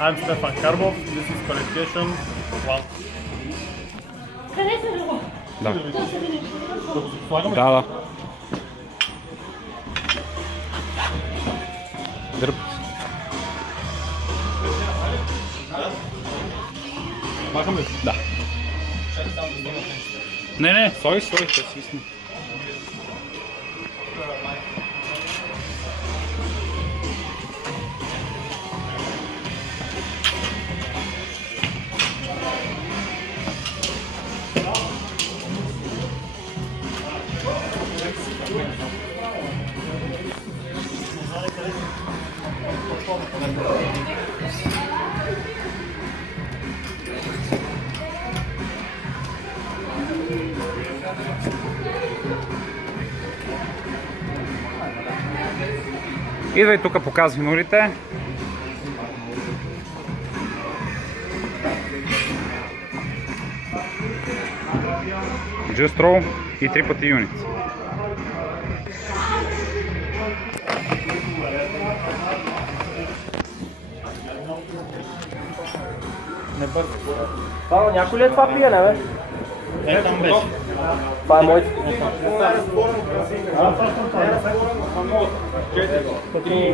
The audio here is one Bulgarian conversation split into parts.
I'm Stefan Karbov, this is qualification 1. Да. Слагаме? Да. Дръп. Махаме ли? Да. Не, стой, ще свисне. Идвай тук, показвай нулите. Just roll и 3 пъти юнит. Не бързо. Само някой ли е това пиене, бе? Е, там беше. Това е моето.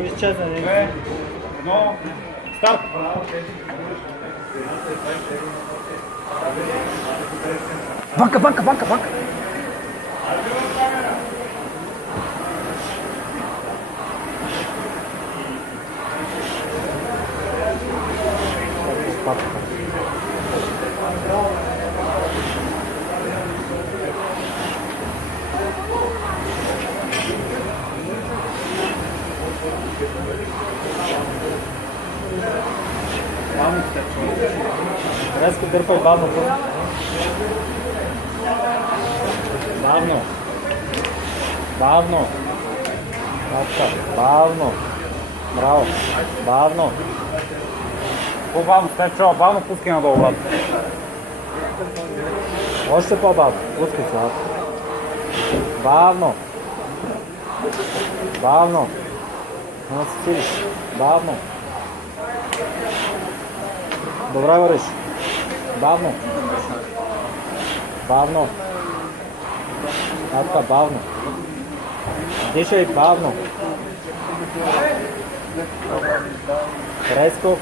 Изчезна. Старт! Банка! Резко дърпай бавно. Бавно. Бавно. Браво. Бавно. По-бавно, Стефчо, бавно пускай надолу, брат. Още по-бавно. Пускай се. Бавно. Не се силиш. Бавно. Добре вървиш. Бавно. Така, бавно. Дишай бавно. Резко,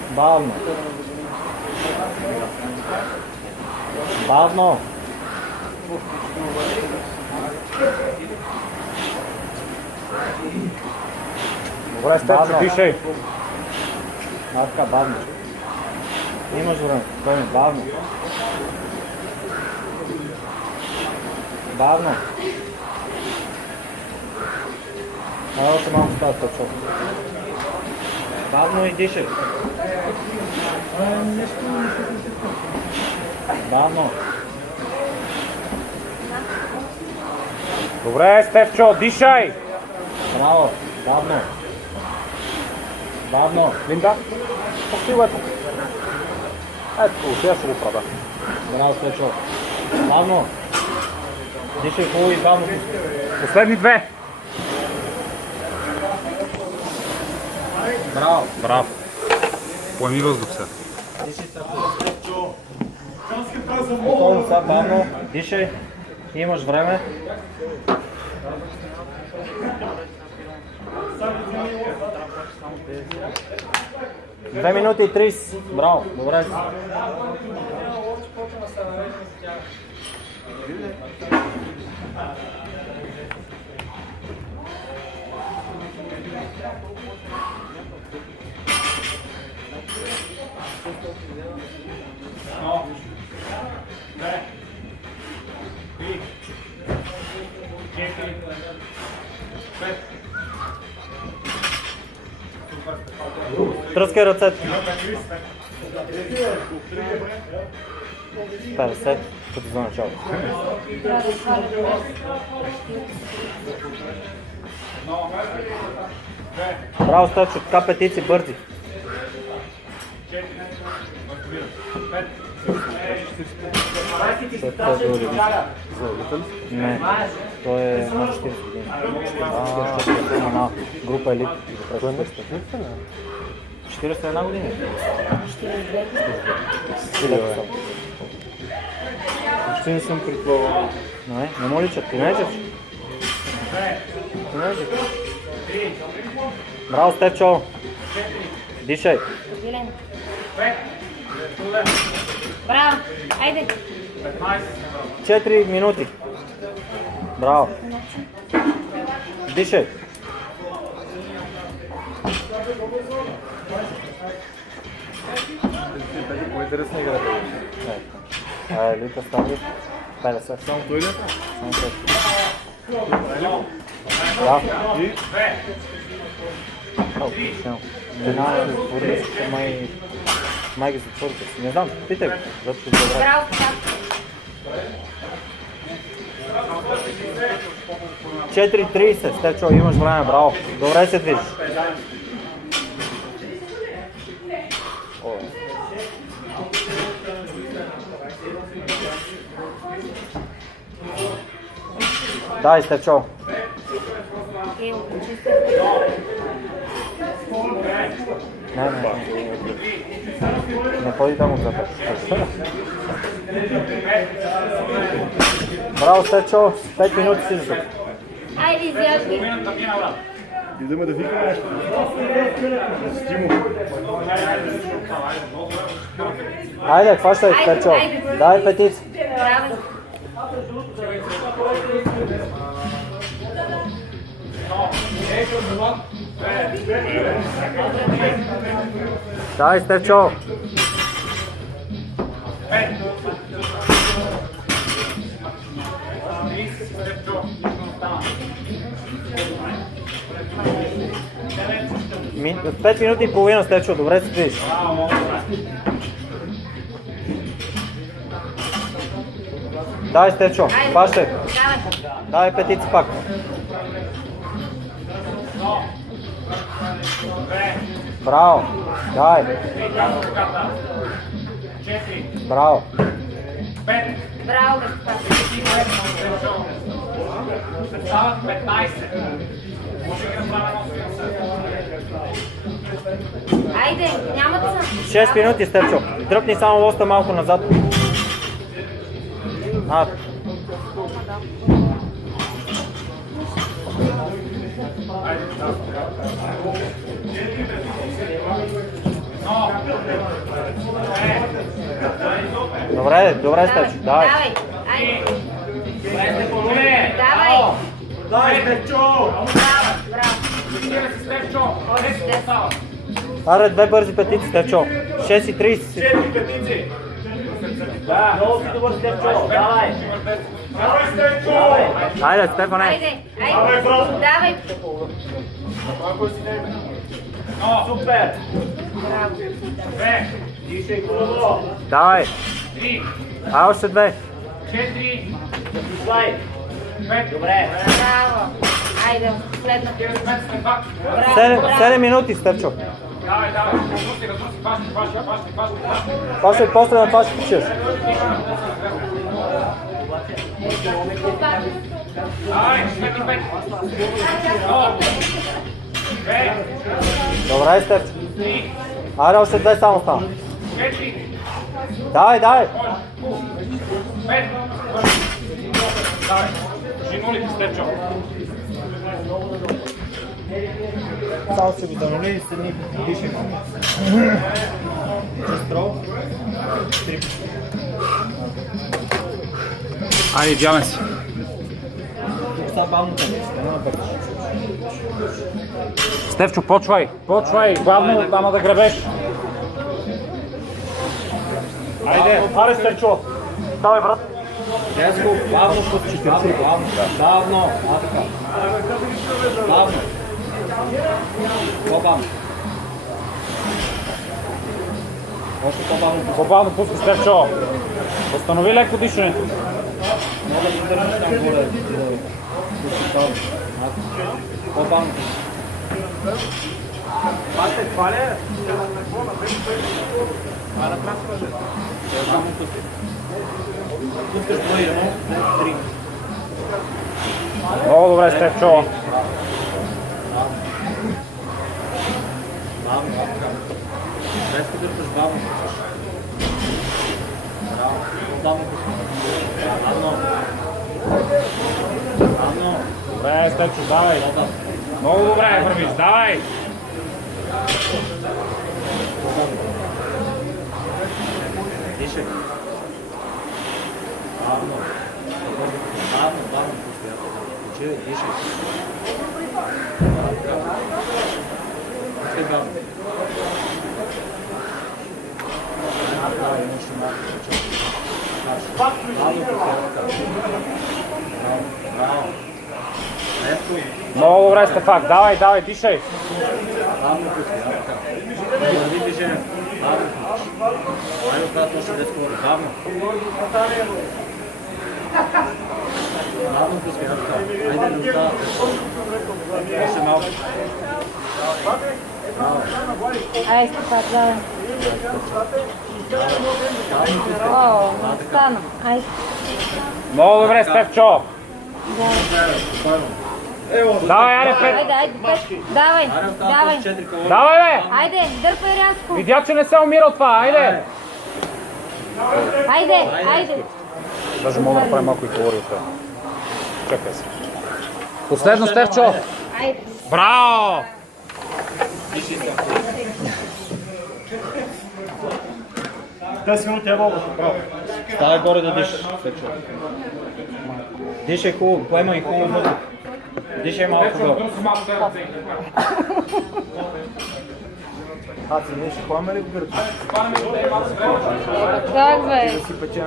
бавно. Добре, Стефчо, дишай. Така, бавно. Имаш време. Спокойно, бавно. Още малко става точно. Бавно и дишай. Бавно. Добре, Стефчо, дишай. Браво. Бавно. Линда, по-сила тук. Ето, сега ще го правя. Браво, Стечо. Бавно. Дишай хубаво и бавно. Последни две. Браво. Поеми въздух сега. Спокойно сега, бавно. Дишай. Имаш време. Две минути и 30. Браво. Добре. Тръскай ръцете. 50, като за начало. Браво, Стачо, така петици бързи. Не, той е на 40 години. Има група елит. 41 години. 42. Почти не съм предполагал. Не му личат, тинейджър. Браво, Стефчо! Дишай! Стабилен. Браво! Айде! 4 минути. Браво! Дишай! Интересна игра. Лика стави. Дай се. Само той ли? Само той. Да. Май ги затворите. Не знам, питай го. Защото добре. Браво! 4:30, Стефчо, имаш време, браво. Добре се движиш. Дай, Стефчо. Не ходи там отзад. Браво, Стефчо, 5 минути си за тук. Айде, изяжди! Идеме да викаме нещо. Стимул. Айде, хващай, Стефчо. Дай петици. Браво! Дай, Стефчо. От 5 минути и половина, Стефчо, добре се движиш. Дай, Стефчо, хващай. Дай петици пак. Браво, дай. Браво. Браво, Стават 15. Айде, няма да съм. 6 минути, Стефчо. Дръпни само лоста малко назад. Добре, добре, Стефчо. Давай. Давай, айде. Давай! Давай. Стефчо! Браво. Аре, 2 бързи петици, Стефчо. 6:30. 4 петици! Да, много си добър, Стефчо! Давай! Давай, Стефчо! Айде, Стефане. Айде, айде. Давай. Супер! Браво. 2! Дишай хубаво! Давай. 3! А, още 2. 4! Слай! 5! Добре! Браво. Айде, последна. 7 минути, Стефчо. Давай, давай! Разруси, фащи! После после на това ще пишеш. Давай, 5! Добре, Стефчо. 3! Аре, още 2 само стана. 4! Давай, давай. 5! Давай! Женулите, Стефчо! Само ще го занули и седни дишай малко. Честрол. Айде, дяваме си! Сега бавно те няма бързо. Стефчо, почвай! Почвай! Главно дама да гребеш! Айде! Аре, Стефчо! Давай, брат! Рязко, бавно път 40. Бавно. А, така. Бавно. По-бавно. Още по-бавно. По-бавно пуска, Стефчо! Възстанови леко дишането! Мога да ги държиш там горе. По-бавно. Пате, това ли е? Пускаш брои 1, 3. Много добре, Стефчо! Бавно. Резко дърпаш, бавно. Браво. Бавно пускай. Бавно. Добре, Степчо, давай. Много добре вървиш, давай. Дишай. Бавно. Бавно пускай. Почивай, дишай. Пускай бавно. Давай, имаш малко. Бавно пускай. Браво. Резко. Много добре, Стефак, давай, давай, дишай. Бавно пускай. Върви движение. Бавно. Айде остават още 10 скоро. Бавно. Бавно пускай. Айде да остават. Още малко. Ай, Стефак, давай. О, не стана. Ай, Много добре, Стефчо. Давай, айде, Пет. айде, айде, Пет. Давай, давай. Давай, бе. Айде, дърпай рязко. Видя, че не се умира от това, айде. Айде, айде. Даже мога да направим малко и калории от това. Чакай се. Последно, Стефчо. Айде. Браво! Ставай горе да дишаш. Дишай хубаво, поемай хубаво въздух. Дишай малко горе. Аз си нещо поеме ли в гърдо? Как бе?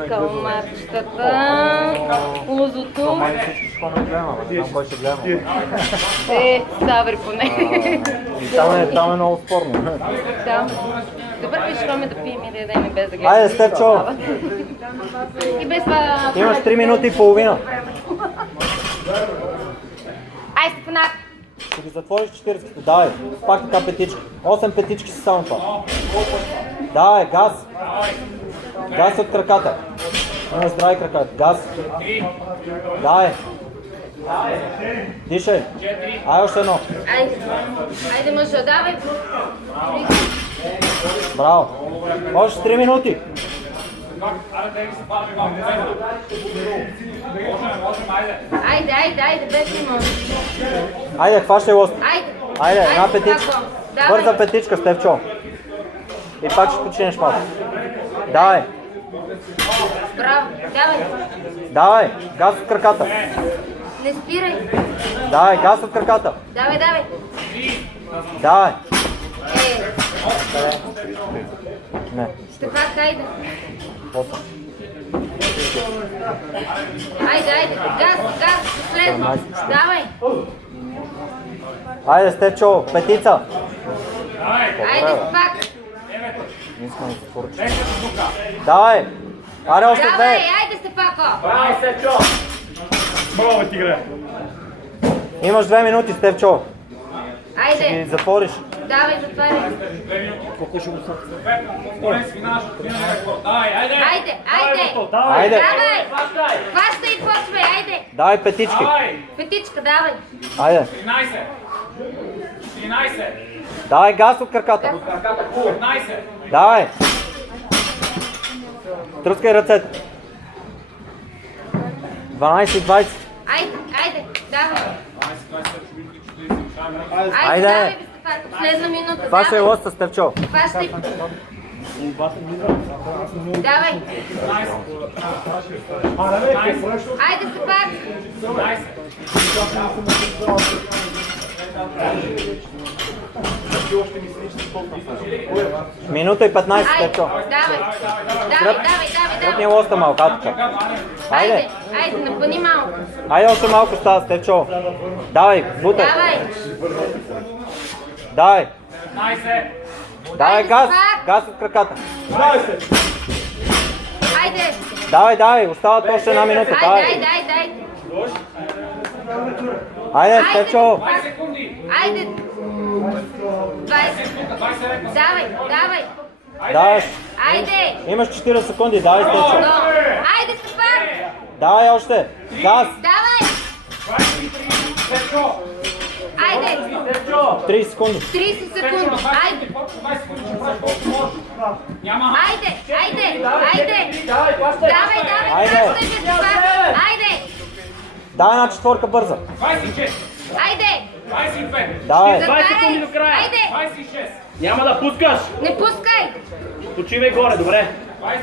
Калмарчетата, лозото. Май всички ще ходим гледам, ама не знам кой ще гледам. Ставри поне. И там е много спорно. Да. Добре, ще ходим да пием и да ядем без да гледаме. Айде, Степчо! И без това... Имаш 3 минути и половина. Ай, Степанак! Ще ги затвориш 40. Давай, пак така петички. 8 петички са само това. Давай, газ. Газ от краката. Имаш здрави крака. Газ. Давай. Дишай. Ай, още едно. Айде, мъжо, давай. Браво. Още 3 минути. Айде, айде, айде, без лимон. Айде, хващай лост. Айде. Айде, една петичка. Стефако. Давай. Бърза петичка, Стефчо. И пак ще починеш малко. Давай. Браво, давай. Давай. Газ от краката. Не спирай. Давай, газ от краката. Давай, давай. Давай. Не. Стефак, айде. После. Айде, айде. Газ, газ. Последно. Давай. Айде, Стефчо, петица. Айде, Стефак. Не искам да се поръча. Давай. Аре, още Давай, две. айде, Стефако. Давай, Стефчо. Браво, тигре. Имаш 2 минути, Стефчо. Ще Айде. ги затвориш. Давай, затваряй. Давай, айде. Айде, айде. Айде. Давай. Хващай и почвай, айде. Давай петички. Петичка, давай. Айде. 13. 14. Давай газ от краката. 15. Давай. Тръскай ръцете. 12 и 20. Айде, айде. Давай. Айде. Айде, давай, Стефак. Последна минута. Хващай Давай. лоста, Стефчо. Хващай. Давай. Айде, Стефак. Минута и 15, Айде. Стефчо. Давай. Давай, давай, Тръпни давай. лоста малко, атка. Айде, Айде. айде, напъни малко. Айде, още малко става, Стефчо. Давай, бутай. Давай. Давай. 15. Давай Айде, газ. Стефак. Газ от краката. Айде. Давай, давай, остават още една минута. Айде, Давай. айде, айде, айде. Айде, Стефчо. 20 секунди. Айде. 20. 20 секунди. Давай, давай. Давай. Айде. Имаш 40 секунди. Давай, Стефчо. До. Айде, Стефак. Давай още. Газ. Давай. Стефчо. Айде. Стрепчо! 30 секунди. 30 секунди. Айде. Айде, айде, айде. Давай, плащай! Давай, давай, Айде. пращай без това. Айде. Дай една четворка бърза. 26, Айде. 25, Давай. 20 секунди до края. Айде. 26, Няма да пускаш! Не пускай. Почивай горе, добре? 22,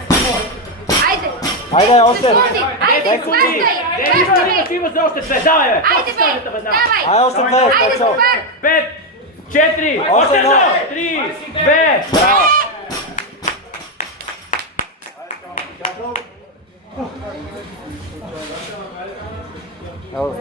Айде. Айде, още. Секунди. Айде, 10 секунди! плащай. Плащай. Имаш за още 2, давай бе! Айде, бе. Давай. Айде, още две. Айде, Степчо. супер. 5, 4, Още още едно. 1, 3, 2, Браво. Evo,